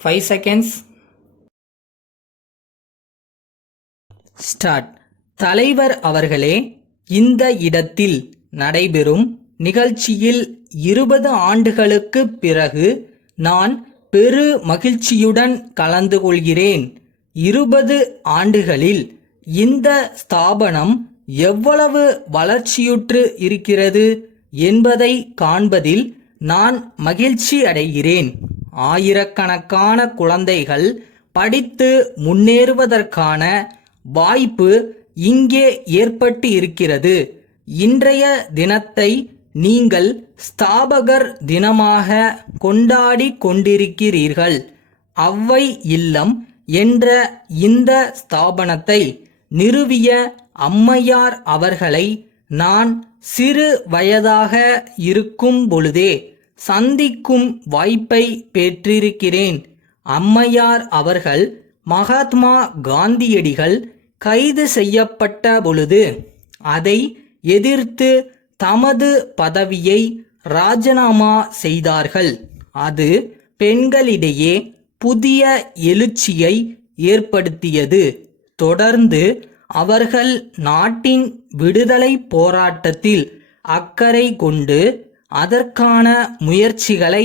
5 seconds. Start. தலைவர் அவர்களே, இந்த இடத்தில் நடைபெறும் நிகழ்ச்சியில் 20 ஆண்டுகளுக்குப் பிறகு நான் பெரு மகிழ்ச்சியுடன் கலந்து கொள்கிறேன். 20 ஆண்டுகளில் இந்த ஸ்தாபனம் எவ்வளவு வளர்ச்சியுற்று இருக்கிறது என்பதை காண்பதில் நான் மகிழ்ச்சி அடைகிறேன். ஆயிரக்கணக்கான குழந்தைகள் படித்து முன்னேறுவதற்கான வாய்ப்பு இங்கே ஏற்பட்டு இருக்கிறது. இன்றைய தினத்தை நீங்கள் ஸ்தாபகர் தினமாக கொண்டாடி கொண்டிருக்கிறீர்கள். அவ்வை இல்லம் என்ற இந்த ஸ்தாபனத்தை நிறுவிய அம்மையார் அவர்களை நான் சிறு வயதாக இருக்கும் பொழுதே சந்திக்கும் வாய்ப்பை பெற்றிருக்கிறேன். அம்மையார் அவர்கள் மகாத்மா காந்தியடிகள் கைது செய்யப்பட்ட பொழுது அதை எதிர்த்து தமது பதவியை ராஜினாமா செய்தார்கள். அது பெண்களிடையே புதிய எழுச்சியை ஏற்படுத்தியது. தொடர்ந்து அவர்கள் நாட்டின் விடுதலை போராட்டத்தில் அக்கறை கொண்டு அதற்கான முயற்சிகளை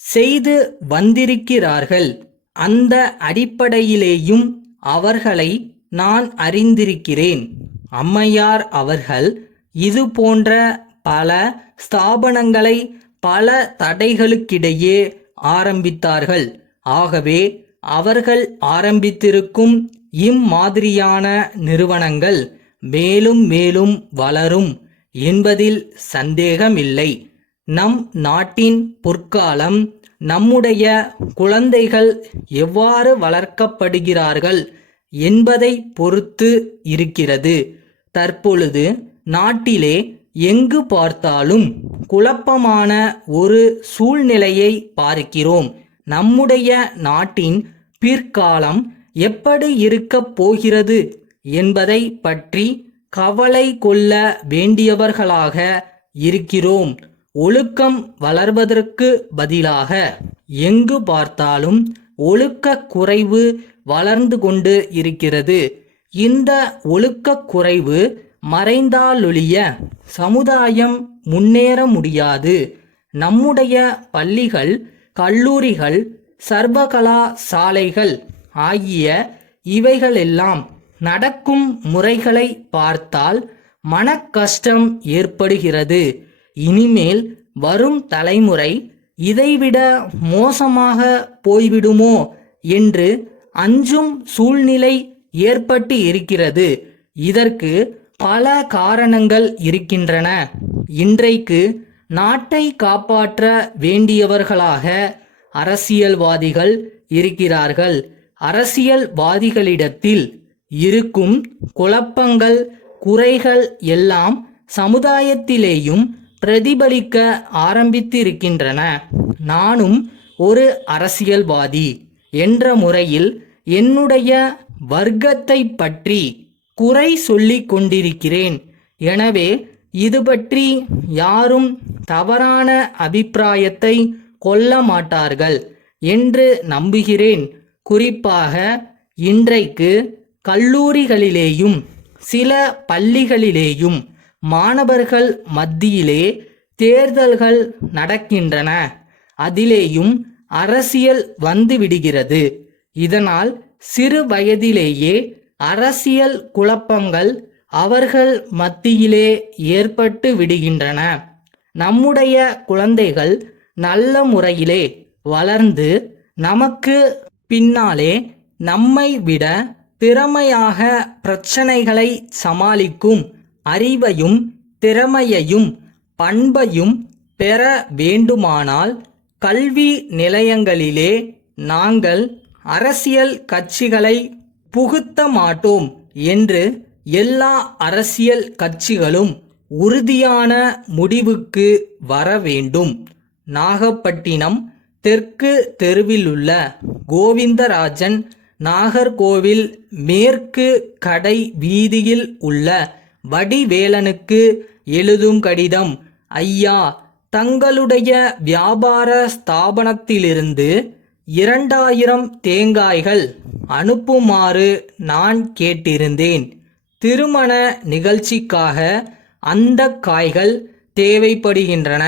செய்து வந்திருக்கிறார்கள். அந்த அடிப்படையிலேயும் அவர்களை நான் அறிந்திருக்கிறேன். அம்மையார் அவர்கள் இது போன்ற பல ஸ்தாபனங்களை பல தடைகளுக்கிடையே ஆரம்பித்தார்கள். ஆகவே அவர்கள் ஆரம்பித்திருக்கும் இம்மாதிரியான நிறுவனங்கள் மேலும் மேலும் வளரும் என்பதில் சந்தேகமில்லை. நம் நாட்டின் பொற்காலம் நம்முடைய குழந்தைகள் எவ்வாறு வளர்க்கப்படுகிறார்கள் என்பதை பொறுத்து இருக்கிறது. தற்பொழுது நாட்டிலே எங்கு பார்த்தாலும் குழப்பமான ஒரு சூழ்நிலையை பார்க்கிறோம். நம்முடைய நாட்டின் பிற்காலம் எப்படி இருக்கப் போகிறது என்பதை பற்றி கவலை கொள்ள வேண்டியவர்களாக இருக்கிறோம். ஒழுக்கம் வளர்வதற்கு பதிலாக எங்கு பார்த்தாலும் ஒழுக்க குறைவு வளர்ந்து கொண்டு இருக்கிறது. இந்த ஒழுக்க குறைவு மறைந்தாலொழிய சமுதாயம் முன்னேற முடியாது. நம்முடைய பள்ளிகள், கல்லூரிகள், சர்வகலாசாலைகள் ஆகிய இவைகளெல்லாம் நடக்கும் முறைகளை பார்த்தால் மனக்கஷ்டம் ஏற்படுகிறது. இனிமேல் வரும் தலைமுறை இதைவிட மோசமாக போய்விடுமோ என்று அஞ்சும் சூழ்நிலை ஏற்பட்டு இருக்கிறது. இதற்கு பல காரணங்கள் இருக்கின்றன. இன்றைக்கு நாட்டை காப்பாற்ற வேண்டியவர்களாக அரசியல்வாதிகள் இருக்கிறார்கள். அரசியல்வாதிகளிடத்தில் இருக்கும் குழப்பங்கள், குறைகள் எல்லாம் சமுதாயத்திலேயும் பிரதிபலிக்க ஆரம்பித்திருக்கின்றன. நானும் ஒரு அரசியல்வாதி என்ற முறையில் என்னுடைய வர்க்கத்தை பற்றி குறை சொல்லிக் கொண்டிருக்கிறேன். எனவே இது பற்றி யாரும் தவறான அபிப்பிராயத்தை கொள்ள மாட்டார்கள் என்று நம்புகிறேன். குறிப்பாக இன்றைக்கு கல்லூரிகளிலேயும் சில பள்ளிகளிலேயும் மாணவர்கள் மத்தியிலே தேர்தல்கள் நடக்கின்றன. அதிலேயும் அரசியல் வந்துவிடுகிறது. இதனால் சிறு வயதிலேயே அரசியல் குழப்பங்கள் அவர்கள் மத்தியிலே ஏற்பட்டு விடுகின்றன. நம்முடைய குழந்தைகள் நல்ல முறையிலே வளர்ந்து நமக்கு பின்னாலே நம்மை விட திறமையாக பிரச்சனைகளை சமாளிக்கும் அறிவையும் திறமையையும் பண்பையும் பெற வேண்டுமானால் கல்வி நிலையங்களிலே நாங்கள் அரசியல் கட்சிகளை புகுத்த மாட்டோம் என்று எல்லா அரசியல் கட்சிகளும் உறுதியான முடிவுக்கு வர வேண்டும். நாகப்பட்டினம் தெற்கு தெருவிலுள்ள கோவிந்தராஜன் நாகர்கோவில் மேற்கு கடை வீதியில் உள்ள வடிவேலனுக்கு எழுதும் கடிதம். ஐயா, தங்களுடைய வியாபார ஸ்தாபனத்திலிருந்து 2000 தேங்காய்கள் அனுப்புமாறு நான் கேட்டிருந்தேன். திருமண நிகழ்ச்சிக்காக அந்த காய்கள் தேவைப்படுகின்றன.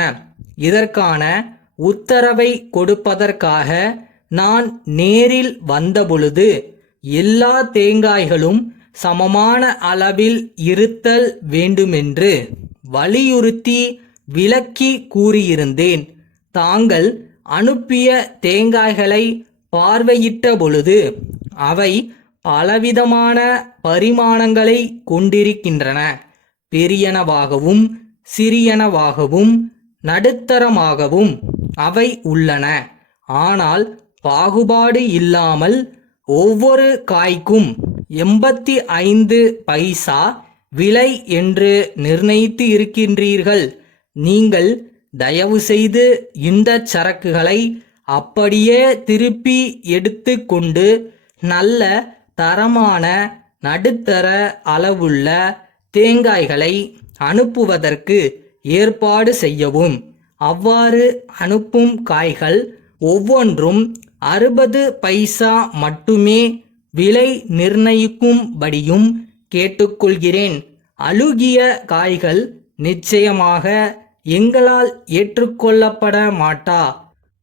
இதற்கான உத்தரவை கொடுப்பதற்காக நான் நேரில் வந்தபொழுது எல்லா தேங்காய்களும் சமமான அளவில் இருத்தல் வேண்டுமென்று வலியுறுத்தி விளக்கி கூறியிருந்தேன். தாங்கள் அனுப்பிய தேங்காய்களை பார்வையிட்ட பொழுது அவை பலவிதமான பரிமாணங்களை கொண்டிருக்கின்றன. பெரியனவாகவும் சிறியனவாகவும் நடுத்தரமாகவும் அவை உள்ளன. ஆனால் பாகுபாடு இல்லாமல் ஒவ்வொரு காய்க்கும் 85 பைசா விலை என்று நிர்ணயித்து இருக்கின்றீர்கள். நீங்கள் தயவு செய்து இந்த சரக்குகளை அப்படியே திருப்பி எடுத்து கொண்டு நல்ல தரமான நடுத்தர அளவுள்ள தேங்காய்களை அனுப்புவதற்கு ஏற்பாடு செய்யவும். அவ்வாறு அனுப்பும் காய்கள் ஒவ்வொன்றும் 60 பைசா மட்டுமே விலை நிர்ணயிக்கும்படியும் கேட்டுக்கொள்கிறேன். அழுகிய காய்கள் நிச்சயமாக எங்களால் ஏற்றுக்கொள்ளப்பட மாட்டா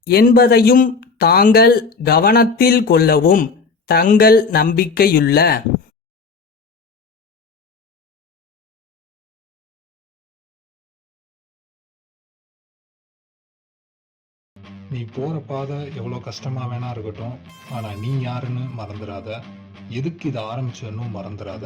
என்பதையும் தாங்கள் கவனத்தில் கொள்ளவும். தங்கள் நம்பிக்கையுள்ள நீ போகிற பாதை எவ்வளோ கஷ்டமாக வேணா இருக்கட்டும், ஆனால் நீ யாருன்னு மறந்துடாத. எதுக்கு இதை ஆரம்பிச்சேன்னு மறந்துடாத.